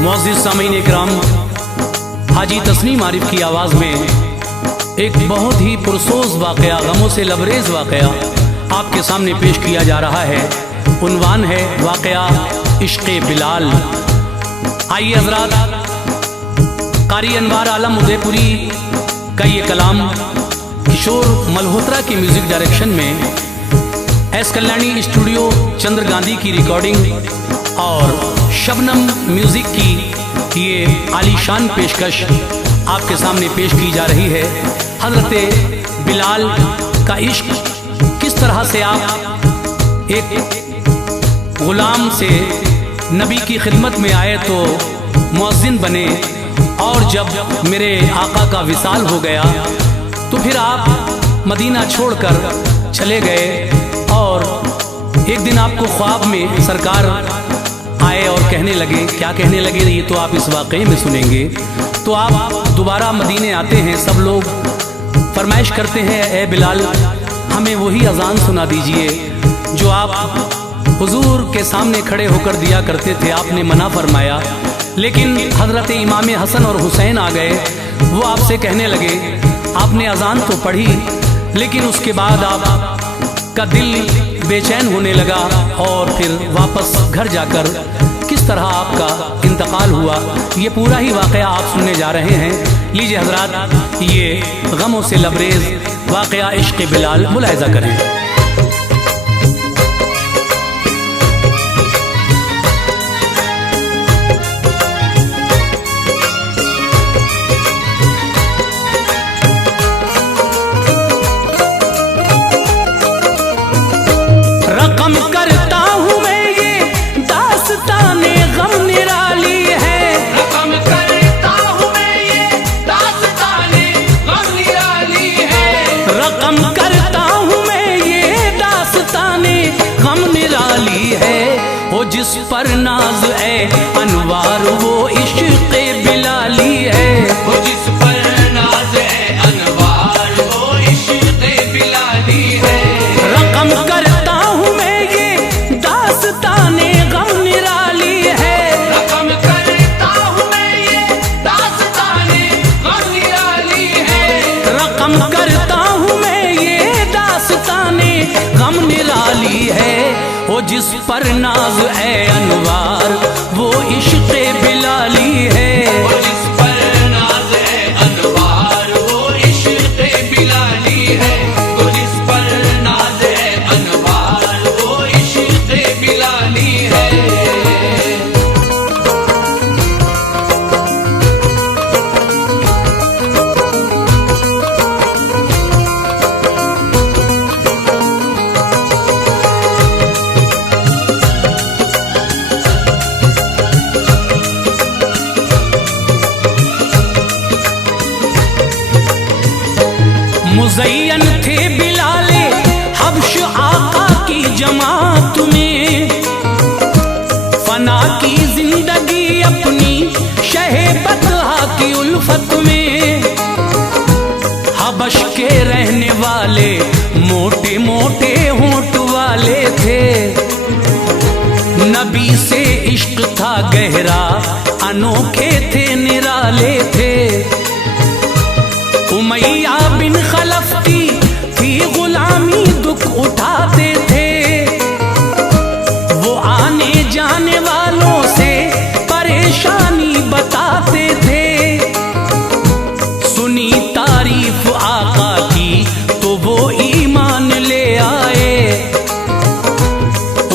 मुअज़्ज़िज़ सामीन इकराम, हाजी तस्नीम आरिफ की आवाज़ में एक बहुत ही पुरसोज वाक़या, गमों से लबरेज वाक़या आपके सामने पेश किया जा रहा है। उन्वान है वाक़या इश्क़े बिलाल। आइए हज़रात, कारी अनवार आलम उदयपुरी का ये कलाम किशोर मल्होत्रा की म्यूज़िक डायरेक्शन में एस कल्याणी स्टूडियो चंद्र गांधी की रिकॉर्डिंग और शबनम म्यूजिक की ये आलीशान पेशकश आपके सामने पेश की जा रही है। हज़रत बिलाल का इश्क, किस तरह से आप एक गुलाम से नबी की खिदमत में आए तो मुअज़्ज़िन बने, और जब मेरे आका का विसाल हो गया तो फिर आप मदीना छोड़कर चले गए। और एक दिन आपको ख्वाब में सरकार आए और कहने लगे, क्या कहने लगे ये तो आप इस वाक़े में सुनेंगे। तो आप दोबारा मदीने आते हैं, सब लोग फरमाइश करते हैं, ए बिलाल हमें वही अजान सुना दीजिए जो आप हुजूर के सामने खड़े होकर दिया करते थे। आपने मना फरमाया, लेकिन हज़रत इमाम हसन और हुसैन आ गए। वो आपसे कहने लगे, आपने अजान तो पढ़ी लेकिन उसके बाद आपका दिल बेचैन होने लगा, और फिर वापस घर जाकर किस तरह आपका इंतकाल हुआ, ये पूरा ही वाक़या आप सुनने जा रहे हैं। लीजिए हज़रात, ये गमों से लबरेज वाक़या इश्क़े बिलाल मुलाहिज़ा करें। जिस पर नाज है अनवार वो इश्क़े बिलाली है, वो जिस पर नाज है अनवार वो इश्क़े बिलाली है। रकम करता हूँ मैं ये दास्ताने गम निराली है, रकम करता हूँ मैं ये दास्ताने गम निराली है, रकम करता हूँ मैं ये दास्ताने गम निराली है। वो जिस पर नाज है अनवार वो इश्क़े बिलाली है, वो जिस पर नाज है अनवार वो इश्क़े बिलाली है, वो जिस पर नाज है अनवार वो इश्क़े बिलाली है। मुज़य्यन थे बिलाले हब्श आका की जमात में, फना की जिंदगी अपनी शहे बतहा की उल्फत में। हबश के रहने वाले मोटे मोटे होंठ वाले थे, नबी से इश्क था गहरा अनोखे थे निराले थे। उमैया बिन खलफ की थी गुलामी दुख उठाते थे, वो आने जाने वालों से परेशानी बताते थे। सुनी तारीफ आका की तो वो ईमान ले आए,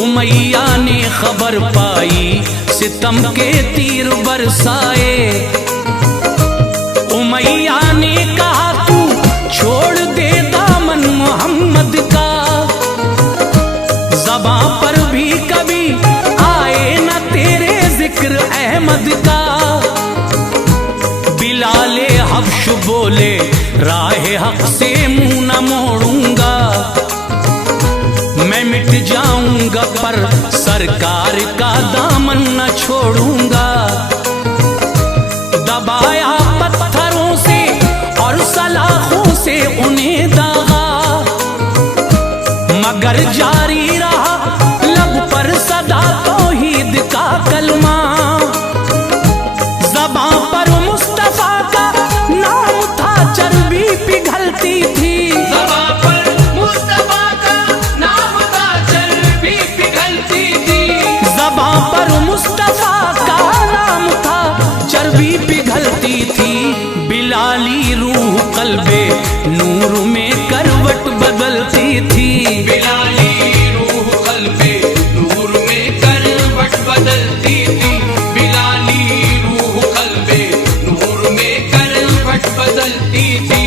उमैया ने खबर पाई सितम के तीर बरसाए। उमैया ने कहा तू छोड़ दे दामन मोहम्मद का, ज़बां पर भी कभी आए न तेरे जिक्र अहमद का। बिलाले हब्श बोले राहे हक से मुंह न मोड़ूंगा, मैं मिट जाऊंगा पर सरकार का दामन न छोड़ूंगा। दबाया पत्थरों से और सलाखों से उन्हें दागा, मगर जारी रहा लब पर सदा तौहीद का कलमा। ज़बां पर मुस्तफा का नाम था, चर्बी पिघलती थी। ज़बां पर मुस्तफा का नाम था, चर्बी पिघलती थी। ज़बां पर मुस्तफा का नाम था, चर्बी पिघलती थी। बिलाली रूह कल्बे नूर में करवट बदलती थी। बिलाली रूह कल्बे नूर में करवट बदलती थी। बिलाली रूह कल्बे नूर में करवट बदलती थी।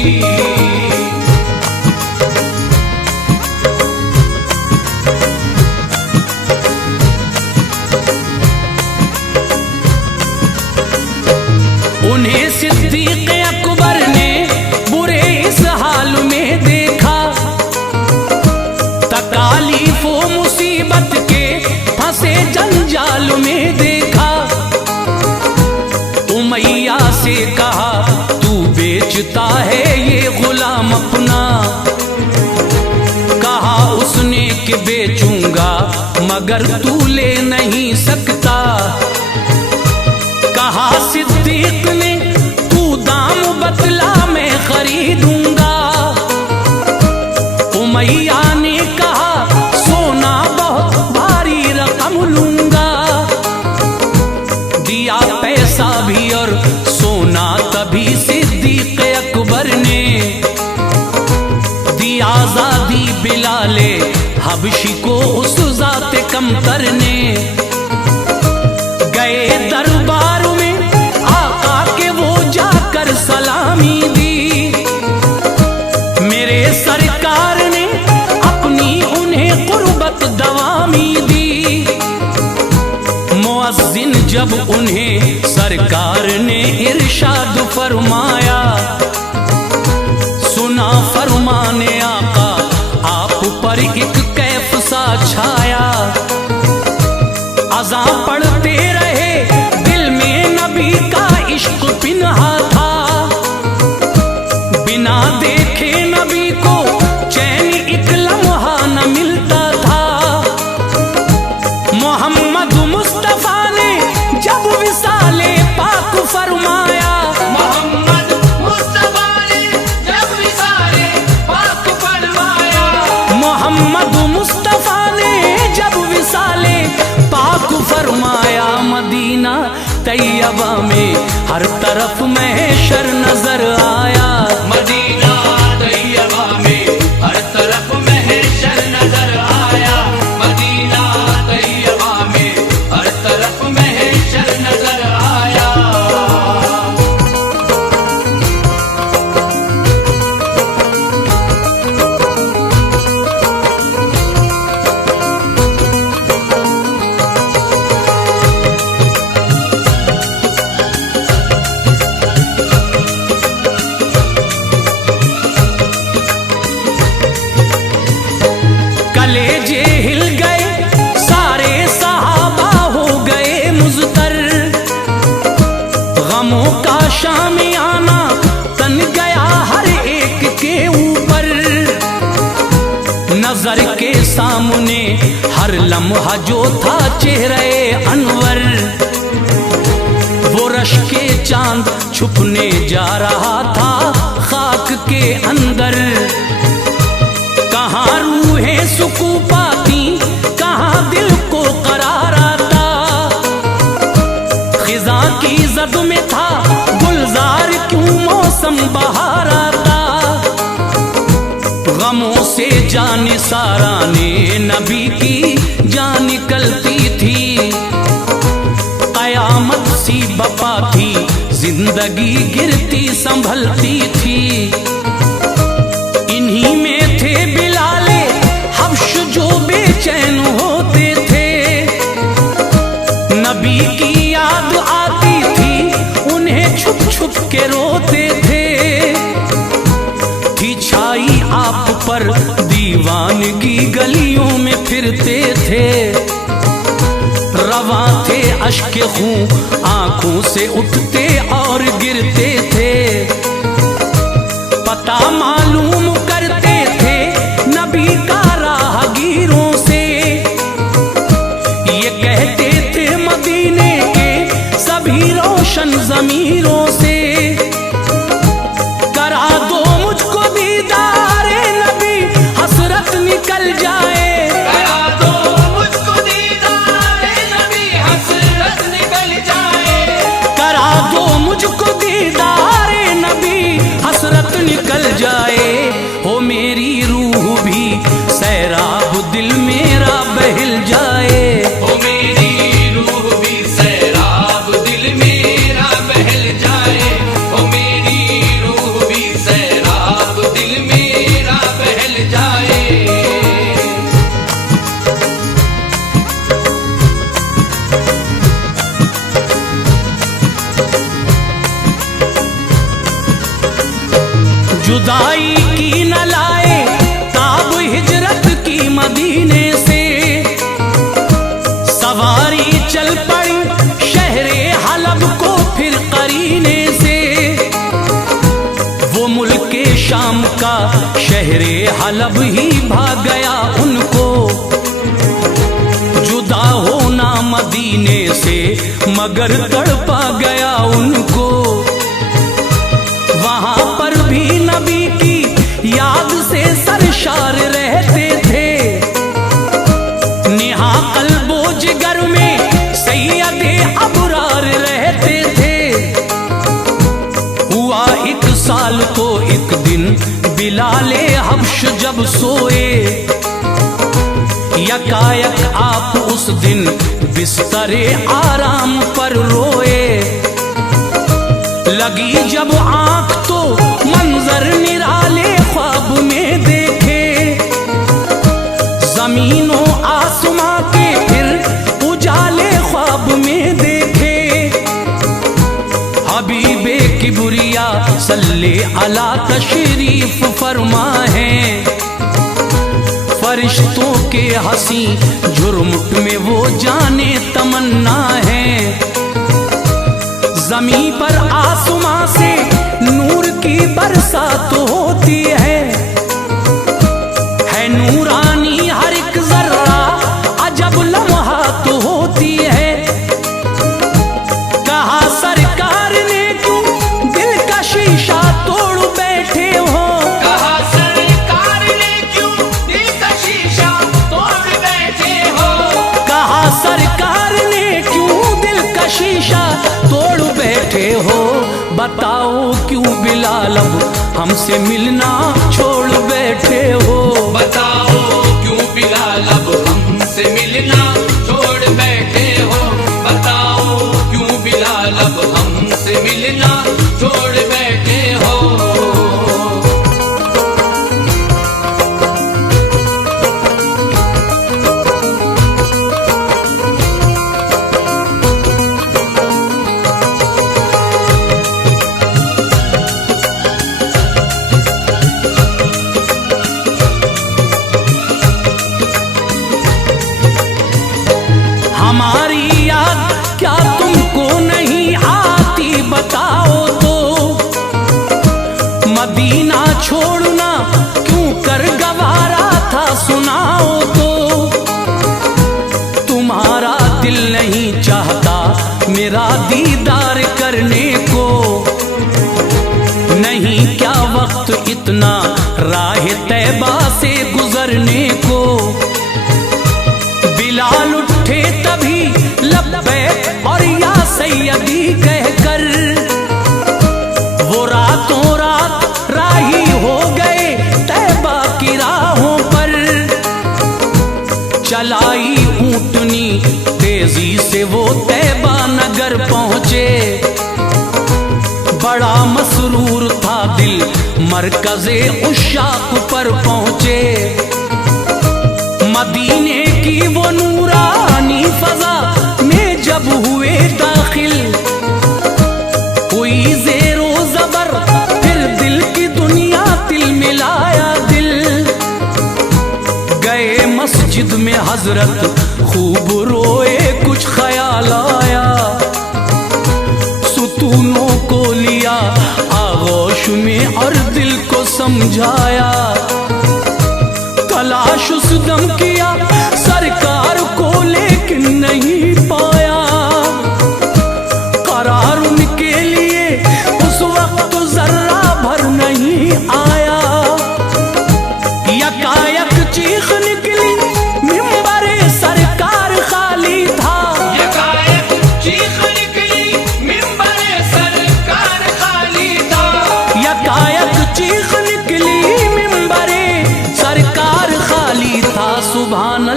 उन्हें सिद्दीक़ अकबर ने बुरे इस हाल में देखा, तकालीफ व मुसीबत के फंसे जंजाल में देखा। उमैया से कहा तू बेचता है ये गुलाम अपना, कहा उसने कि बेचूंगा मगर तू ले नहीं सकता। कहा सिद्दीक ने तू दाम बतला मैं खरीदूंगा। उमैया ने कहा सोना बहुत भारी रकम लूंगा। दिया पैसा भी और सोना तभी सिद्दीक अकबर ने, दिया आजादी बिलाले हबशी को उस जाते कमतर ने। गए दरबार में आका के वो जाकर सलामी दी, मेरे सरकार ने अपनी उन्हें कुर्बत दवामी दी। मुअज्जिन जब उन्हें सरकार ने इरशाद फरमाया, सुना फरमाने आका आप पर एक कैफ सा छाया। अज़ां पढ़ते रहे दिल में नबी का इश्क पिन्हा था, बिना देखे नबी को चैन एक लम्हा न मिलता था। मोहम्मद मुस्तफा ने जब विसाले पाक फरमाया, मोहम्मद मुस्तफा ने जब विसाले पाक फरमाया। मोहम्मद मुस्तफा ने जब विसाले पाक फरमाया। मदीना तैयबा में हर तरफ महशर नजर आया। मदीना तैयबा में हर तरफ महशर नजर आया। मदीना तैयबा में हर तरफ महशर नजर आया। कलेजे हिल गए सारे सहाबा हो गए मुज़तर, गमों का शामियाना तन गया हर एक के ऊपर। नजर के सामने हर लम्हा जो था चेहरे अनवर, वो रश के चांद छुपने जा रहा था खाक के अंदर। कहाँ रूहें सुकून पाती, कहाँ दिल को करार आता। खिज़ा की जद में था गुलजार क्यों मौसम बहार आता। गमों से जाने सारा ने नबी की जान निकलती थी। कयामत सी बपा थी, जिंदगी गिरती संभलती थी। इन्हीं में थे बिलाले हब्श जो बेचैन होते थे। नबी की याद आती थी, उन्हें छुप छुप के रोते थे। थी छाई आप पर दीवानगी, गलियों में फिरते थे। रवा थे अश्क खूं आंखों से उठते और गिरते थे। पता मालूम करते थे नबी का राहगीर भी सैराब दिल मेरा बहल जाए। ओ मेरी रूह भी सैराब दिल मेरा बहल जाए। ओ मेरी रूह भी सैराब दिल मेरा बहल जाए। जुदाई की न लाए ताब हिजरत की मदीने से, सवारी चल पड़ी शहरे हलब को फिर करीने से। वो मुल्के शाम का शहरे हलब ही भाग गया उनको, जुदा होना मदीने से मगर तड़पा गया उनको। वहां पर भी नबी की याद से सरशार रहते थे, नेहा कल्बो जिगर में सैयदे अबरार रहते थे। हुआ 1 साल तो एक दिन बिलाले हब्श जब सोए, यकायक आप उस दिन बिस्तरे आराम पर रोए। लगी जब आंख तो मंजर निराले ख्वाब में देखे, जमीनों आसमां के फिर उजाले ख्वाब में देखे। हबीबे किबरिया सल्ले अला तशरीफ फरमा है, फरिश्तों के हंसी झुरमुट में वो जाने तमन्ना है। जमीन पर आसमां से नूर की बरसात होती है नूरानी हर एक जर्रा अजब लम्हात होती है। कहा सरकार ने क्यों दिल का शीशा तोड़ बैठे हो, कहा सरकार ने क्यों दिल का शीशा तोड़ बैठे हो। कहा सरकार ने क्यों दिल का शीशा तोड़ बैठे हो। बताओ क्यों बिलाल अब हमसे मिलना छोड़ बैठे हो। बताओ क्यों बिलाल अब हमसे मिलना छोड़ बैठे हो। बताओ क्यों बिलाल अब हमसे मिलना छोड़ बैठे हो। हमारी याद क्या तुमको नहीं आती बताओ तो, मदीना छोड़ना क्यों कर गवारा था सुनाओ तो। तुम्हारा दिल नहीं चाहता मेरा दीदार करने को, नहीं क्या वक्त इतना राह तैबा से गुजरने को। बिलाल उठे तभी लब्बैक और या सैयदी कहकर, वो रातों रात राही हो गए तैबा की राहों पर। चलाई ऊंटनी तेजी से वो तैबा नगर पहुंचे, बड़ा मसरूर था दिल मरकज़े उशाक पर पहुंचे। मदीने की वो नूरानी फजा में जब हुए दाखिल, हुई ज़ेरो ज़बर फिर दिल की दुनिया तिल मिलाया दिल। गए मस्जिद में हजरत खूब रोए कुछ ख्याल आया, सुतूनों को लिया आगोश में और दिल को समझाया। तलाश उस दम किया सरकार को लेकिन नहीं पाया, करार उनके लिए उस वक्त जर्रा भर नहीं आया। यकायक चीख निकली मिंबरे सरकार खाली था, यकायक चीख निकली मिंबरे सरकार खाली था। यकायक चीख निकली मिंबरे सरकार सुभान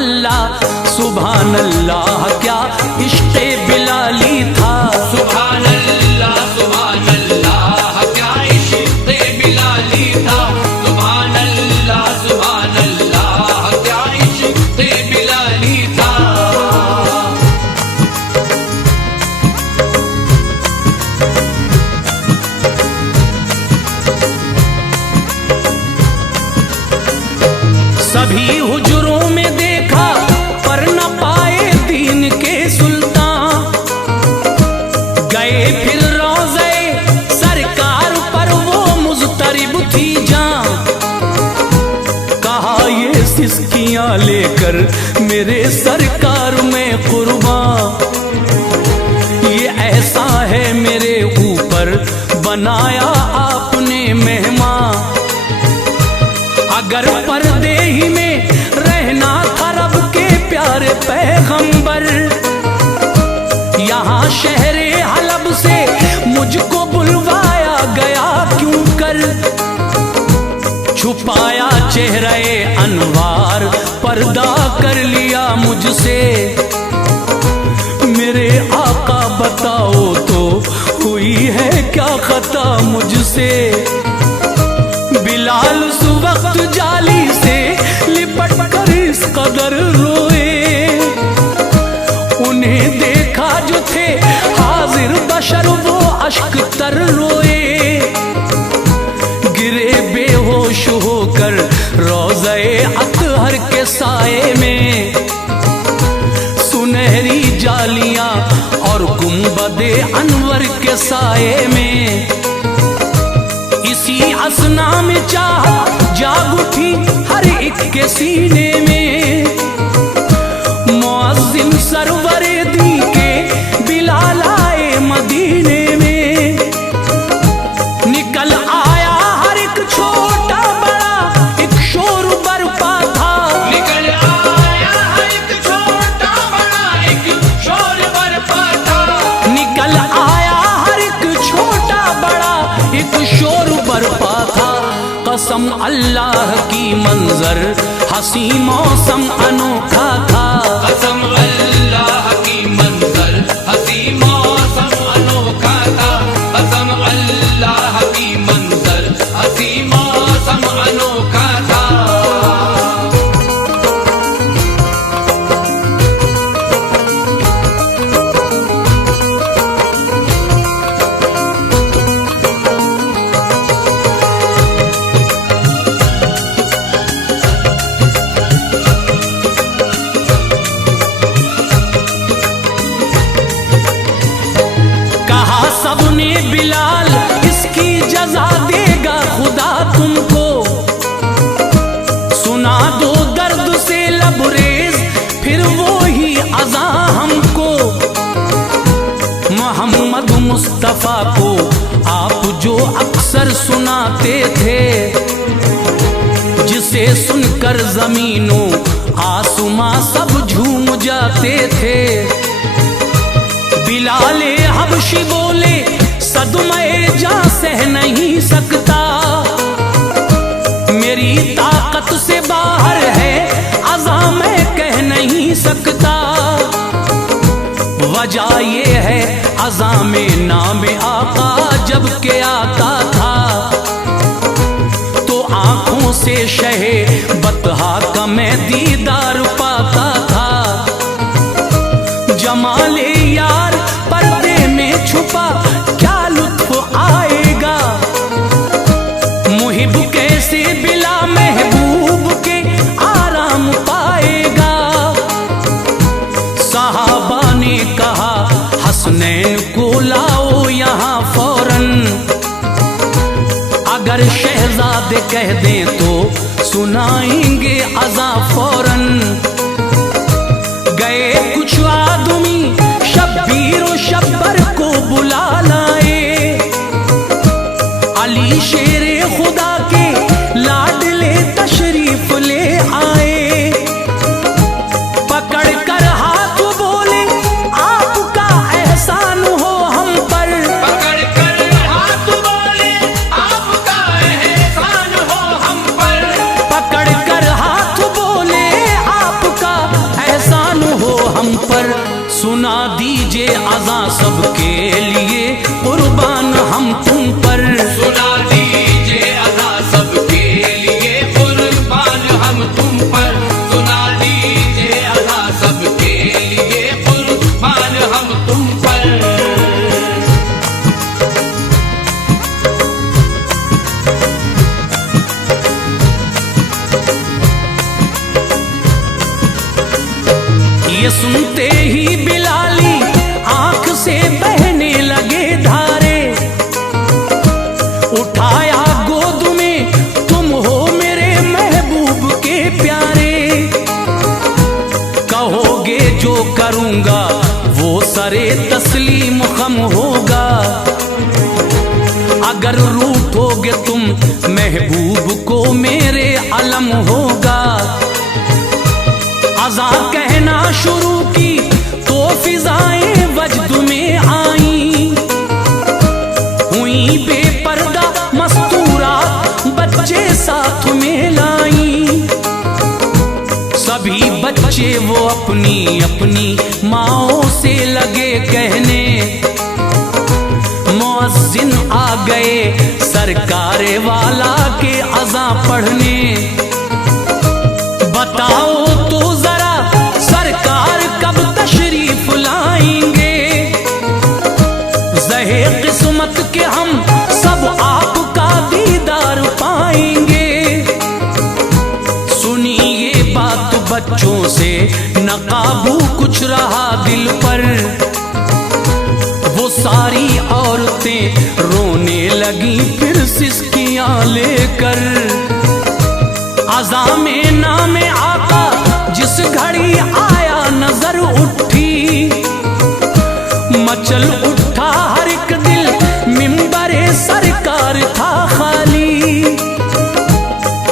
अल्लाह क्या इश्क़े बिलाली था। सुभान अल्लाह क्या इश्क़े बिलाली था। सुभान अल्लाह क्या इश्क़े बिलाली था। सभी हुजरों में देखा पर न पाए दीन के सुल्तान, गए फिर रोज़े सरकार पर वो मुज़तरिब थी जान। कहा ये सिसकियां लेकर मेरे सरकार में कुर्बान, ये ऐसा है मेरे ऊपर बनाया आपने मेहमान। अगर पर्दे ही में रहना था रब के प्यारे पैगंबर, यहाँ शहरे हलब से मुझको बुलवाया गया क्यों कर। छुपाया चेहरे अनवार पर्दा कर लिया मुझसे, मेरे आका बताओ तो हुई है क्या खता मुझसे। बिलाल उस वक्त जाली से लिपट कर इस कदर रोए, उन्हें देखा जो थे हाजिर बशर वो अश्क तर रोए। गिरे बेहोश होकर रोज़े अतहर के साए में, सुनहरी जालियां और गुंबदे अनवर के साए में। इसी असना में चाह जाग उठी हर एक के सीने में, मुअज्जिन सरवरे दी के बिलाल आए मदीने में। निकल आया हर एक छोटा बड़ा एक शोर बरपा था। निकल आया हर एक छोटा बड़ा एक शोर बरपा था। निकल आया हर एक छोटा बड़ा एक शोर बरपा था। कसम अल्लाह की मंजर हसी मौसम अनोखा था। कसम अल्लाह की मंजर हसी मौसम अनोखा था। कसम अल्लाह की मंजर हसी मौसम अनोखा था। सबने बिलाल इसकी जजा देगा खुदा तुमको, सुना दो दर्द से लबरेज फिर वो ही अज़ा हमको। मोहम्मद मुस्तफ़ा को आप जो अक्सर सुनाते थे, जिसे सुनकर जमीनों आसमां सब झूम जाते थे। बिलाले हबशी बोले सदमे जा सह नहीं सकता, मेरी ताकत से बाहर है अज़ा मैं कह नहीं सकता। वजह ये है अज़ा में नाम आका जब के आता था, तो आंखों से शहे बतहा का मैं दीदार पाता था। जमाले यार पर्दे में छुपा क्या लुत्फ आएगा, मुहिब कैसे बिला महबूब के आराम पाएगा। सहाबा ने कहा हसनैन को लाओ यहाँ फौरन, अगर शहजादे कह दें तो सुनाएंगे अज़ा फौरन। गए कुछ आदमी शब्बीर और शब्बर को बुला लाए, अली शेरे खुदा के लाडले तशरीफ ले आए। पकड़ कर हाथ बोले आपका एहसान हो हम पर, पकड़ कर हाथ बोले आपका एहसान हो हम पर। पकड़ कर हाथ बोले आप अज़ा सबके लिए कुर्बान हम तुम पर। सुना दीजिए अज़ा सबके लिए कुर्बान हम तुम पर। सुना दीजिए अज़ा सबके लिए कुर्बान हम तुम पर। ये सुनते ही बिलाली आंख से बहने लगे धारे। उठाया गोद में तुम हो मेरे महबूब के प्यारे। कहोगे जो करूंगा वो सरे तस्लीम खम होगा। अगर रूठोगे तुम महबूब को मेरे अलम होगा। अज़ा कहना शुरू की तो फिजाएं वजद में आई। हुई बेपर्दा मस्तूरा बच्चे साथ में लाई। सभी बच्चे वो अपनी अपनी माओं से लगे कहने। मुअज्जिन आ गए सरकार वाला के अज़ा पढ़ने। बताओ तो जरा सरकार कब तशरीफ लाएंगे। ज़हे किस्मत के हम सब आपका दीदार पाएंगे। सुनिए बात बच्चों से न काबू कुछ रहा दिल पर। वो सारी औरतें रोने लगी फिर सिसकियां लेकर। अज़ा में नामे आका जिस घड़ी आया नजर उठी। मचल उठा हर एक दिल मिंबरे सरकार था खाली।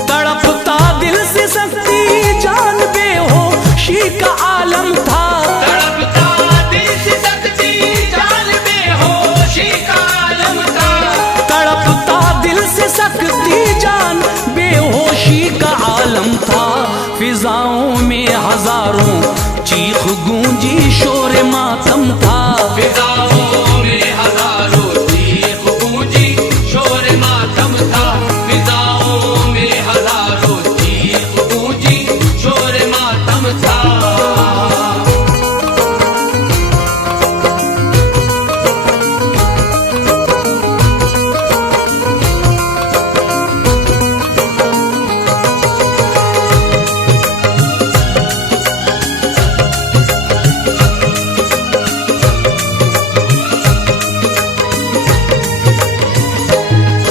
तड़पता दिल से सकती जान बेहोशी का आलम था। तड़पता दिल से सकती जान बेहोशी का आलम था। तड़पता दिल से सकती जान बेहोशी का आलम था। फिजाओं में हजारों चीख गूंजी शोर मातम था। फिजाओं में हजारों चीख गूंजी शोर मातम था। फिजाओं में हजारों चीख गूंजी शोर मातम था।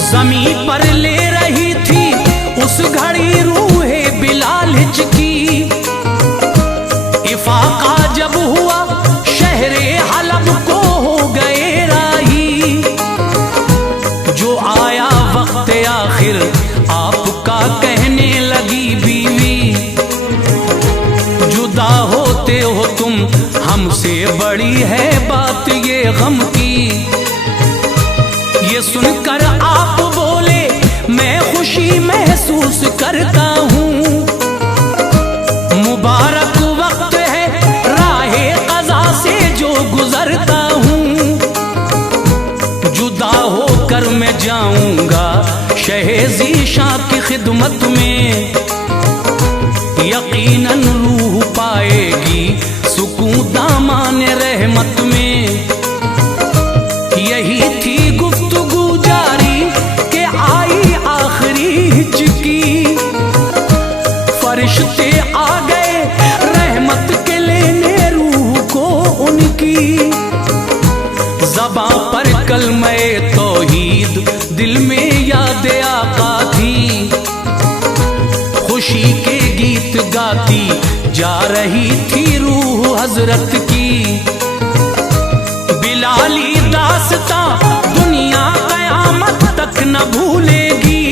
ज़मीं पर ले रही थी उस घड़ी रूहे बिलाल हिचकी। इफाका जब हुआ शहरे हलब को हो गए राही। जो आया वक्त आखिर आपका कहने लगी बीवी। जुदा होते हो तुम हमसे बड़ी है बात ये गम की। ये सुनकर आप बोले मैं खुशी महसूस करता हूँ। मुबारक वक्त है राहे क़ज़ा से जो गुजरता हूँ। जुदा होकर मैं जाऊंगा शहे ज़ीशां की खिदमत में। यकीनन रूह पाएगी सुकून दामान रहमत में। यही थी गुफ्तगू जारी के आई आखिरी हिचकी। फरिश्ते आ गए रहमत के लेने रूह को उनकी। ज़बां पर कलमे तौहीद दिल में याद आका थी। खुशी के गीत गाती जा रही थी रूह हजरत की। बिलाली दास्तां दुनिया कयामत तक न भूलेगी।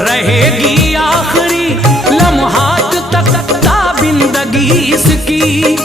रहेगी आखिरी लम्हात तक ताबिंदगी इसकी।